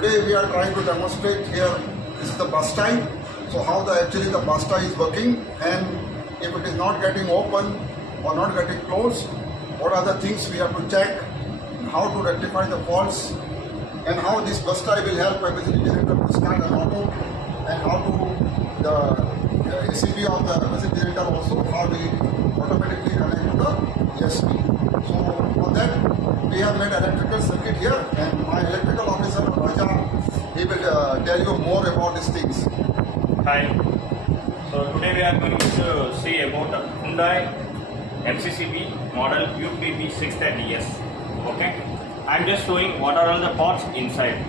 Today we are trying to demonstrate here, this is the bus tie. So how actually the bus tie is working, and if it is not getting open or not getting closed, what are the things we have to check, how to rectify the faults, and how this bus tie will help a visiting generator to start an auto, and how to the ACB of the visiting generator also, how we automatically connect to the ESP. So for that we have made electrical circuit here, and my electrical officer Raja, he will tell you more about these things. Hi. So today we are going to see about Hyundai MCCB model UPB630S. Okay. I am just showing what are all the parts inside.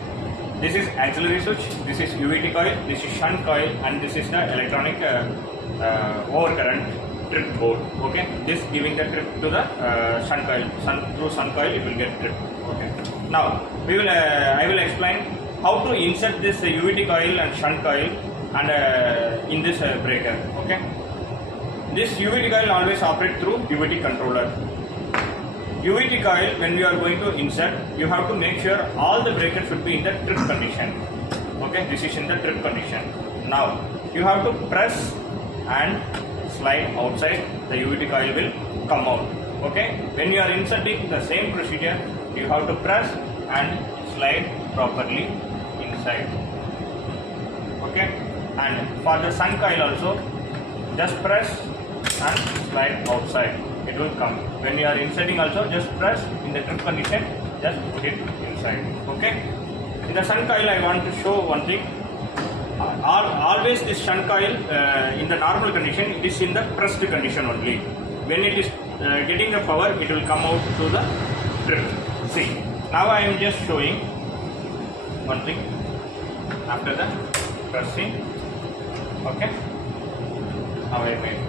This is auxiliary switch, this is UVT coil, this is shunt coil, and this is the electronic overcurrent trip board. Okay. This giving the trip to the shunt coil. Through shunt coil it will get trip. Okay. Now I will explain how to insert this UVT coil and shunt coil and in this breaker. Okay. This UVT coil always operate through UVT controller. UVT coil, when you are going to insert, you have to make sure all the breakers should be in the trip condition. Okay, this is in the trip condition. Now you have to press and slide outside, the UVT coil will come out. Okay, when you are inserting the same procedure, you have to press and slide properly inside. Okay, and for the sun coil also, just press and slide outside, it will come. When you are inserting also, just press in the trip condition, just put it inside. Okay, in the sun coil I want to show one thing. Always this shunt coil in the normal condition, it is in the pressed condition only. When it is getting the power, it will come out to the trip. See, now I am just showing one thing after the pressing. Okay, now I made.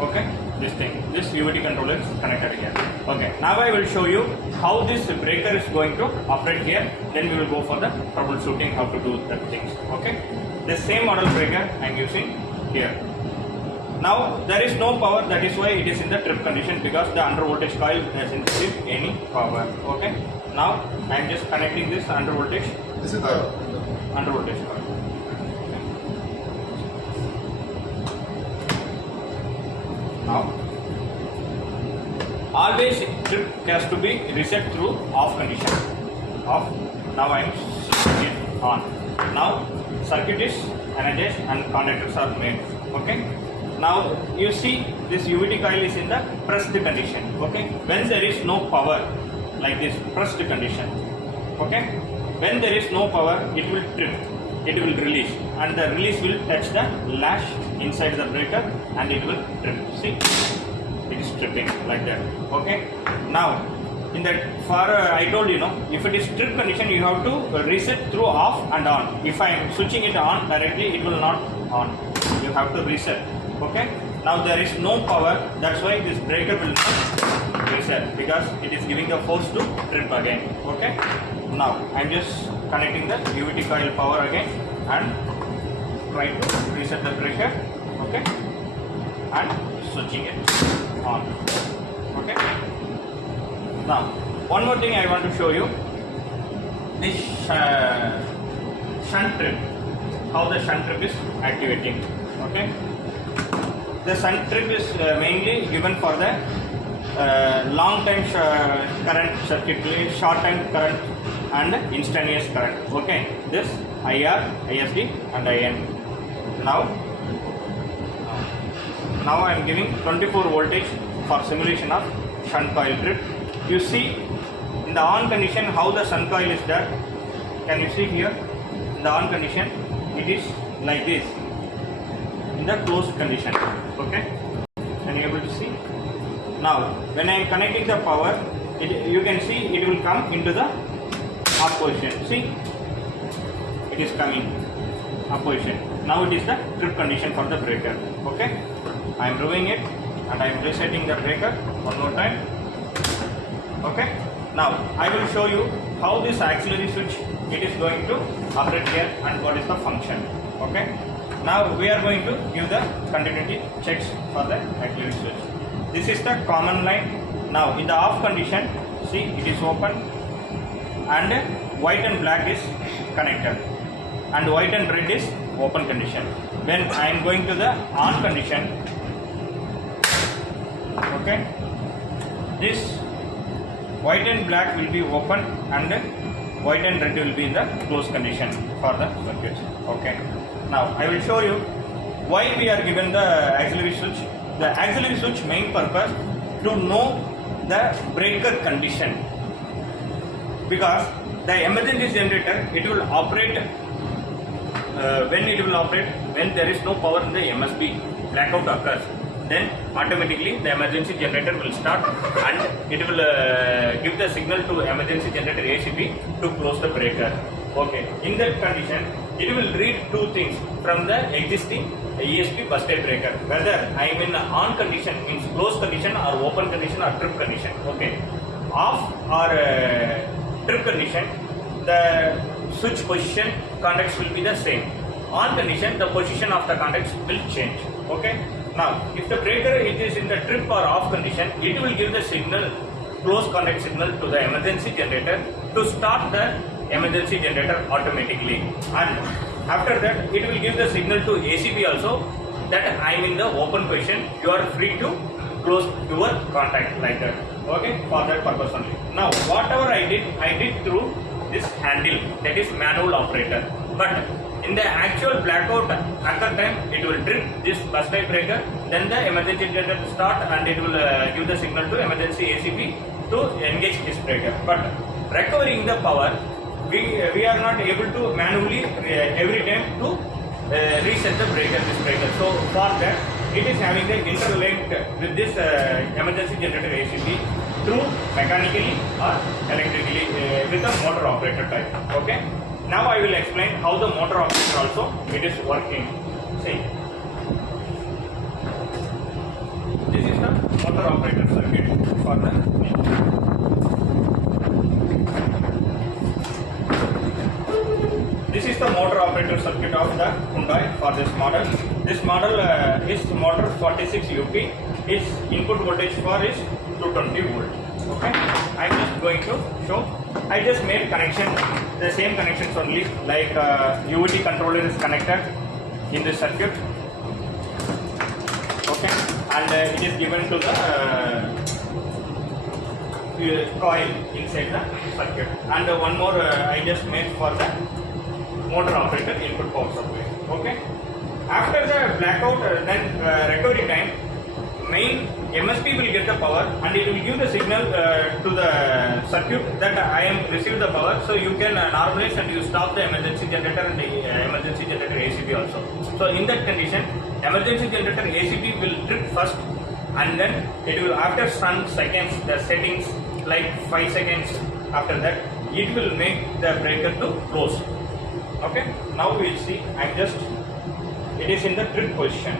Okay, this thing, this UVT controller is connected here. Okay, now I will show you how this breaker is going to operate here. Then we will go for the troubleshooting, how to do the things. Okay, the same model breaker I am using here. Now there is no power, that is why it is in the trip condition, because the under voltage coil doesn't receive any power. Okay, now I am just connecting this under voltage. This is the under voltage coil. Now, always trip has to be reset through off condition. Off. Now I am switching it on. Now circuit is energized and contactors are made. Okay. Now you see this UVT coil is in the pressed condition. Okay. When there is no power, like this pressed condition. Okay. When there is no power, it will trip. It will release, and the release will touch the lash inside the breaker and it will trip. See, it is tripping like that. Okay. Now in that I told you, if it is trip condition, you have to reset through off and on. If I am switching it on directly, it will not on. You have to reset. Okay. Now there is no power, that's why this breaker will not reset, because it is giving the force to trip again. Okay. Now I am just connecting the UVT coil power again and try to reset the breaker. Okay, and switching it on. Okay. Now one more thing I want to show you, this shunt trip, how the shunt trip is activating. Okay, the shunt trip is mainly given for the long time current circuit, short time current and instantaneous current. Okay, this IR, ISD and IN. Now I am giving 24 voltage for simulation of shunt coil trip. You see in the on condition how the shunt coil is there. Can you see here? In the on condition it is like this. In the closed condition. Okay, can you able to see? Now when I am connecting the power, you can see it will come into the up position. See, it is coming up position. Now it is the trip condition for the breaker. Okay, I am doing it and I am resetting the breaker one more time. Okay, now I will show you how this auxiliary switch it is going to operate here and what is the function. Okay, now we are going to give the continuity checks for the auxiliary switch. This is the common line. Now in the off condition, see, it is open and white and black is connected, and white and red is open condition. When I am going to the on condition, okay, this white and black will be open and white and red will be in the closed condition for the circuit. Okay, now I will show you why we are given the auxiliary switch. The auxiliary switch main purpose to know the breaker condition, because the emergency generator, it will operate when there is no power in the MSB, blackout occurs, then automatically the emergency generator will start and it will give the signal to emergency generator ACP to close the breaker. Okay, in that condition it will read two things from the existing ESP bus type breaker, whether I am in on condition, means closed condition, or open condition or trip condition. Okay, off or trip condition, the switch position contacts will be the same. On condition, the position of the contacts will change. Okay, now if the breaker is in the trip or off condition, it will give the signal, close contact signal to the emergency generator to start the emergency generator automatically, and after that it will give the signal to ACB also that I am in the open position, you are free to close your contact, like that. Okay, for that purpose only. Now whatever I did through this handle, that is manual operator, but in the actual blackout occur time, it will trip this bus type breaker, then the emergency generator will start and it will give the signal to emergency ACB to engage this breaker. But recovering the power, we are not able to manually every time to reset the breaker, this breaker. So for that, it is having the interlinked with this emergency generator ACB through mechanically or electrically with a motor operator type. Okay. Now I will explain how the motor operator also it is working. See, this is the motor operator circuit for the. This is the motor operator circuit of the Hyundai for this model. This model is motor 46 UP. Its input voltage for is 220 volt. Okay, I am just going to show. I just made connection, the same connections only, like UVT controller is connected in this circuit. Okay, and it is given to the coil inside the circuit. And one more I just made for the motor operator input power supply. Okay, after the blackout, then recovery time, main MSP will get the power and it will give the signal to the circuit that I am received the power. So you can normalize and you stop the emergency generator and the emergency generator ACB also. So in that condition, emergency generator ACB will trip first, and then it will, after some seconds, the settings like 5 seconds after that, it will make the breaker to close. Okay, now we will see. It is in the trip position.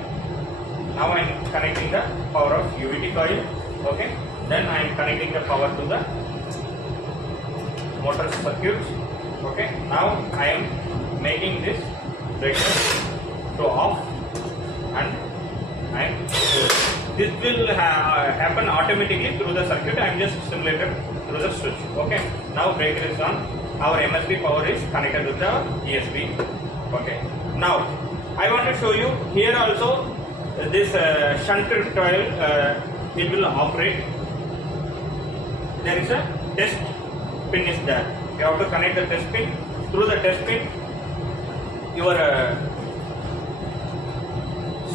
Now I am connecting the power of UVT coil. Okay, then I am connecting the power to the motor circuit. Okay, now I am making this breaker to off, and this will happen automatically through the circuit. I am just simulated through the switch. Okay, now breaker is on. Our MSB power is connected with the ESP. Okay, now I want to show you here also. This shunt coil it will operate. There is a test pin is there. You have to connect the test pin. Through the test pin, your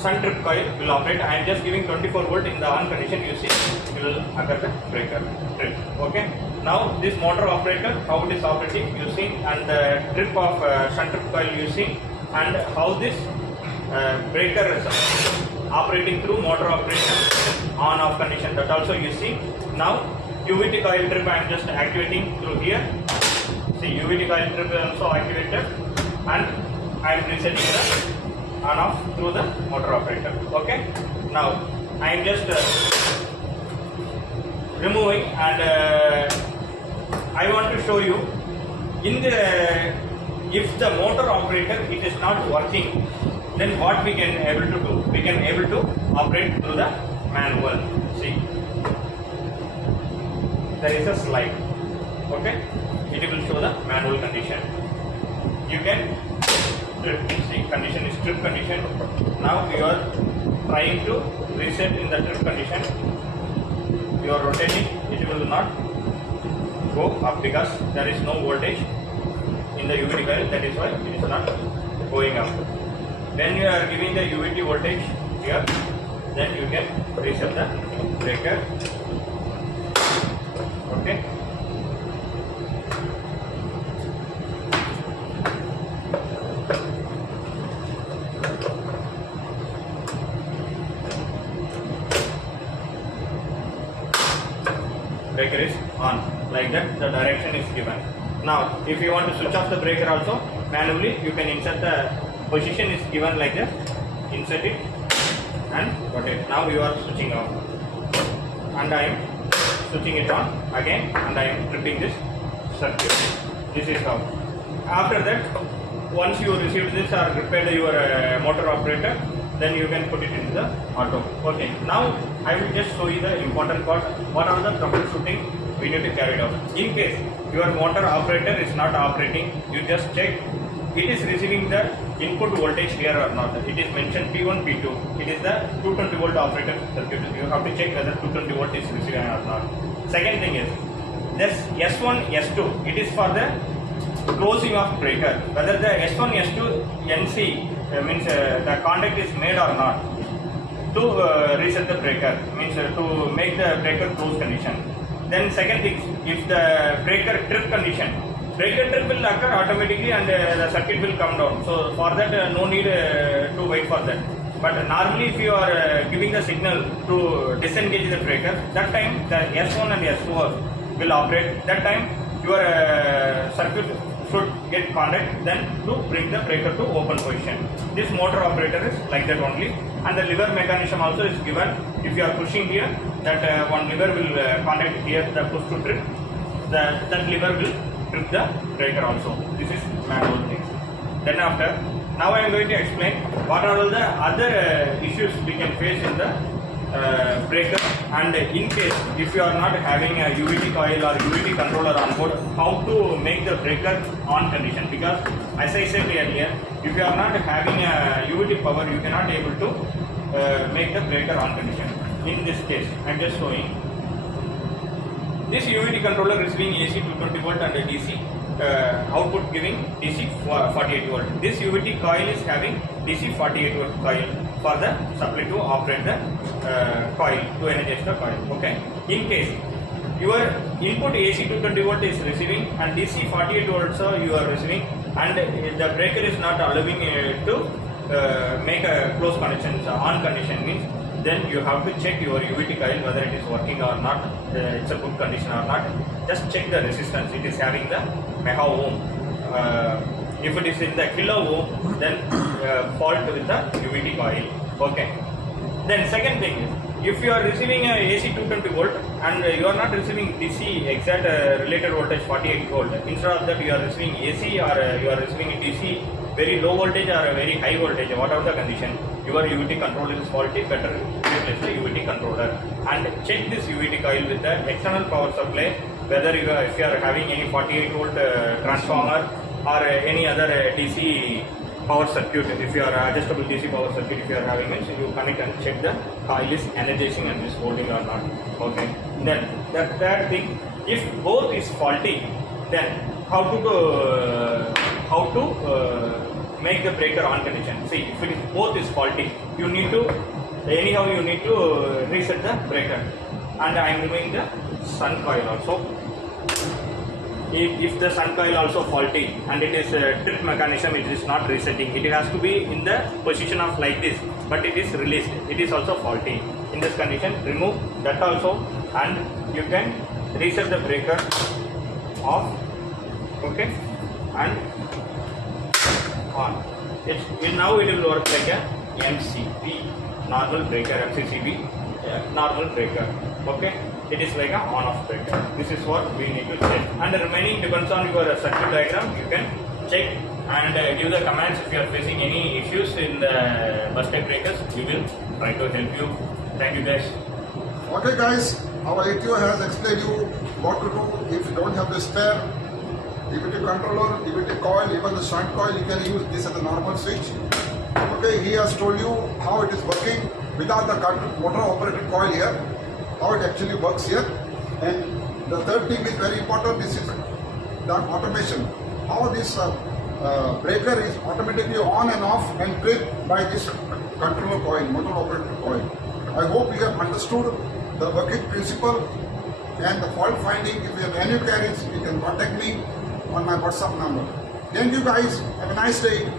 shunt trip coil will operate. I am just giving 24 volt in the on condition. You see, it will occur the breaker trip. Okay. Now this motor operator, how it is operating, you see, and the trip of shunt trip coil you see, and how this breaker is operating through motor operation on off condition, that also you see. Now UVT coil trip I am just activating through here. See, UVT coil trip is also activated, and I am resetting the on off through the motor operator. Okay, now I am just removing, and I want to show you in the, if the motor operator it is not working, then what we can able to do? We can able to operate through the manual. See, there is a slide. Okay, it will show the manual condition. you can trip. See, condition is trip condition. Now you are trying to reset in the trip condition. You are rotating, it will not go up because there is no voltage in the UVT coil, that is why it is not going up. When you are giving the UVT voltage here, then you can reset the breaker. Okay. Breaker is on, like that the direction is given. Now if you want to switch off the breaker also manually, you can insert the position is given like that, insert it and rotate. Now you are switching off and I am switching it on again and I am tripping this circuit. This is how. After that, once you receive this or repaired your motor operator, then you can put it into the auto. Okay, now I will just show you the important part. What are the troubleshooting we need to carry out. In case your motor operator is not operating, you just check it is receiving the input voltage here or not. It is mentioned P1, P2. It is the 220 volt operator circuit. You have to check whether 220 volt is receiving or not. Second thing is this S1, S2. It is for the closing of breaker. Whether the S1, S2, NC means the contact is made or not to reset the breaker, means to make the breaker close condition. Then second thing, if the breaker trip condition, breaker trip will occur automatically and the circuit will come down. So for that no need to wait for that. But normally if you are giving the signal to disengage the breaker, that time the S1 and S2 will operate. That time your circuit should get contact, then to bring the breaker to open position. This motor operator is like that only, and the lever mechanism also is given. If you are pushing here, that one lever will contact here, the push to trip, that lever will trip the breaker also. This is manual thing. Then after, now I am going to explain what are all the other issues we can face in the breaker, and in case if you are not having a UVT coil or UVT controller on board, how to make the breaker on condition. Because as I said earlier, if you are not having a UVT power, you cannot able to make the breaker on condition. In this case, I am just showing this UVT controller receiving AC 220 volt and DC output giving DC 48 volt. This UVT coil is having DC 48 volt coil for the supply to operate the coil, to energize the coil. Okay. In case your input AC 220 volt is receiving and DC 48 volts you are receiving, and the breaker is not allowing to make a close condition, on condition means, then you have to check your UVT coil whether it is working or not, it's a good condition or not. Just check the resistance, it is having the mega ohm. If it is in the kilo ohm, then fault with the UVT coil. Okay. Then second thing is, if you are receiving a AC 220 volt and you are not receiving DC exact related voltage 48 volt, instead of that you are receiving AC or you are receiving DC very low voltage or very high voltage, whatever the condition, your UVT controller is faulty, better replace the UVT controller and check this UVT coil with the external power supply, whether if you are having any 48 volt transformer or any other DC power circuit. If you are adjustable DC power circuit, if you are having it, so you connect and check the coil is energizing and is holding or not. Okay. Then the third thing, if both is faulty, then how to make the breaker on condition. See, if it is both is faulty, you need to reset the breaker. And I am removing the sun coil also. If the sun coil also faulty and it is a trip mechanism, it is not resetting. It has to be in the position of like this, but it is released. It is also faulty. In this condition, remove that also, and you can reset the breaker off. Okay, and on. Now it will work like a MCB, normal breaker, MCCB, normal breaker. Okay, it is like a on-off breaker. This is what we need to check. And the remaining depends on your circuit diagram. You can check and give the commands if you are facing any issues in the bus type breakers. We will try to help you. Thank you guys. Okay guys, our ATO has explained you what to do if you don't have the spare if it is controller, if it is coil, even the shunt coil, you can use this as a normal switch. Okay, he has told you how it is working without the motor operated coil here, how it actually works here. And the third thing is very important, this is the automation. How this breaker is automatically on and off and tripped by this controller coil, motor operated coil. I hope you have understood the working principle and the fault finding. If you have any queries, you can contact me on my WhatsApp number. Thank you guys. Have a nice day.